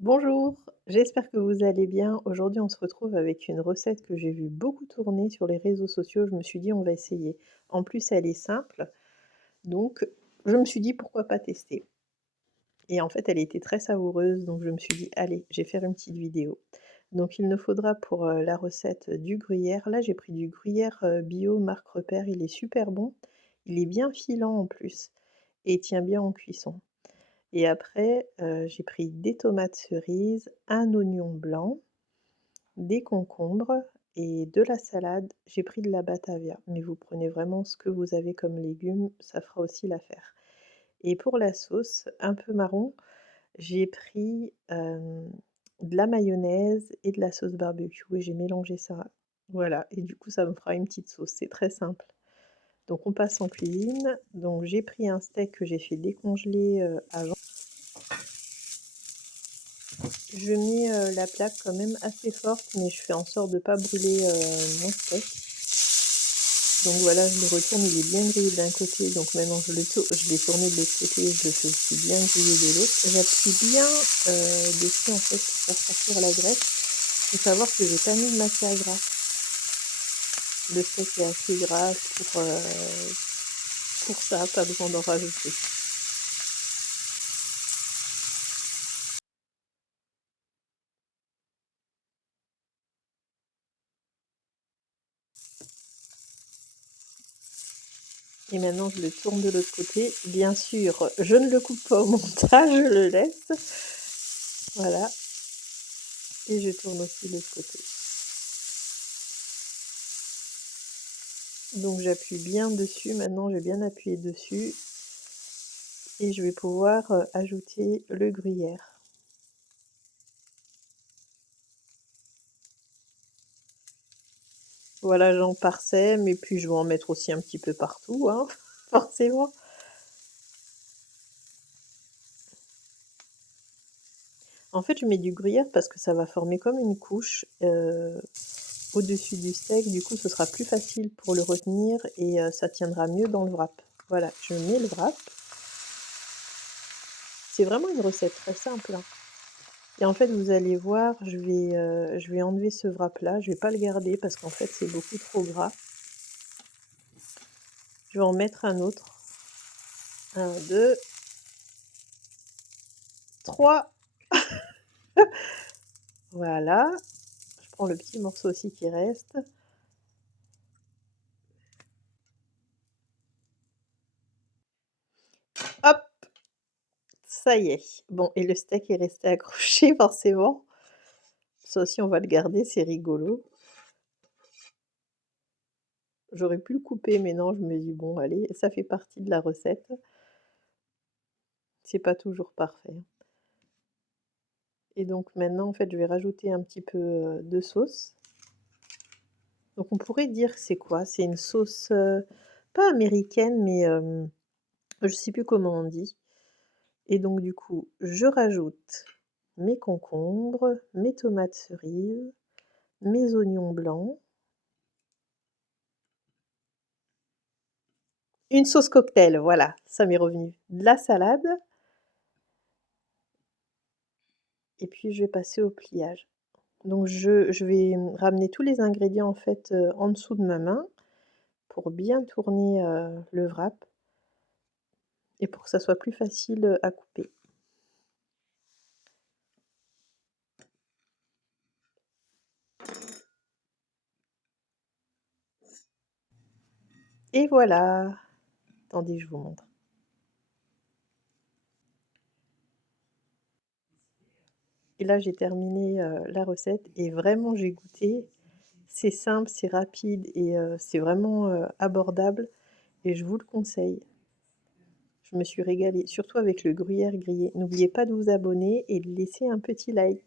Bonjour, j'espère que vous allez bien. Aujourd'hui, on se retrouve avec une recette que j'ai vu beaucoup tourner sur les réseaux sociaux. Je me suis dit, on va essayer. En plus, elle est simple, donc je me suis dit, pourquoi pas tester. Et en fait, elle était très savoureuse, donc je me suis dit, allez, je vais faire une petite vidéo. Donc, il nous faudra pour la recette du gruyère. Là, j'ai pris du gruyère bio, marque Repère. Il est super bon. Il est bien filant en plus et il tient bien en cuisson. Et après, j'ai pris des tomates cerises, un oignon blanc, des concombres et de la salade. J'ai pris de la batavia, mais vous prenez vraiment ce que vous avez comme légumes, ça fera aussi l'affaire. Et pour la sauce, un peu marron, j'ai pris, de la mayonnaise et de la sauce barbecue et j'ai mélangé ça. Voilà et du coup, ça me fera une petite sauce, c'est très simple. Donc on passe en cuisine. Donc j'ai pris un steak que j'ai fait décongeler, avant. Je mets, la plaque quand même assez forte, mais je fais en sorte de pas brûler, mon steak. Donc voilà, je le retourne, il est bien grillé d'un côté, donc maintenant je l'ai tourné de l'autre côté, je le fais aussi bien griller de l'autre. J'appuie bien, dessus en fait pour faire sortir la graisse. Il faut savoir que j'ai pas mis de matière grasse. Le steak est assez gras pour ça, pas besoin d'en rajouter. Et maintenant je le tourne de l'autre côté. Bien sûr, je ne le coupe pas au montage, je le laisse. Voilà. Et je tourne aussi de l'autre côté. Donc j'appuie bien dessus, maintenant j'ai bien appuyé dessus et je vais pouvoir, ajouter le gruyère. Voilà, j'en parsème et puis je vais en mettre aussi un petit peu partout, hein, forcément. En fait, je mets du gruyère parce que ça va former comme une couche, au-dessus du steak, du coup ce sera plus facile pour le retenir et ça tiendra mieux dans le wrap. Voilà, je mets le wrap. C'est vraiment une recette très simple, hein. Et en fait, vous allez voir, je vais enlever ce wrap-là, je vais pas le garder parce qu'en fait, c'est beaucoup trop gras. Je vais en mettre un autre. 1, 2, 3. Voilà. Je prends le petit morceau aussi qui reste. Hop! Ça y est. Bon et le steak est resté accroché forcément. Ça aussi, on va le garder, c'est rigolo. J'aurais pu le couper, mais non, je me dis: «Bon allez, ça fait partie de la recette». C'est pas toujours parfait. Et donc maintenant, en fait, je vais rajouter un petit peu, de sauce. Donc on pourrait dire que c'est quoi? C'est une sauce, pas américaine, mais je sais plus comment on dit. Et donc du coup, je rajoute mes concombres, mes tomates cerises, mes oignons blancs, une sauce cocktail, voilà, ça m'est revenu, de la salade et puis je vais passer au pliage. Donc je vais, ramener tous les ingrédients en fait, en dessous de ma main pour bien tourner, le wrap et pour que ça soit plus facile, à couper. Et voilà! Attendez, je vous montre. Et là, j'ai terminé, la recette et vraiment j'ai goûté. C'est simple, c'est rapide et c'est vraiment, abordable et je vous le conseille. Je me suis régalée, surtout avec le gruyère grillé. N'oubliez pas de vous abonner et de laisser un petit like.